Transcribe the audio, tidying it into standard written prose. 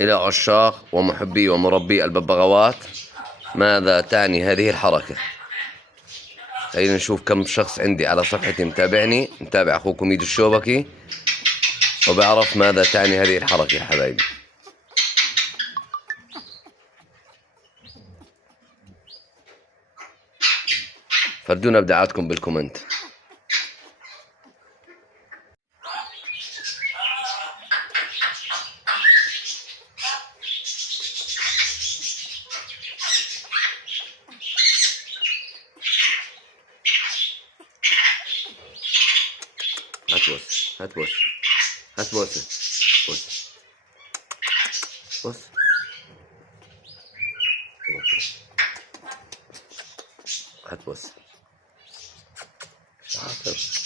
إلى عشاق ومحبي ومربي الببغاوات، ماذا تعني هذه الحركة؟ خلينا نشوف كم شخص عندي على صفحتي متابعني، متابع أخوكم ميدو الشوبكي، وبعرف ماذا تعني هذه الحركة يا حبايبي. فردونا ابداعاتكم بالكومنت. هات بوس، هات بوس، هات بوسة، بوس، بوس، هات بوس. شاطر.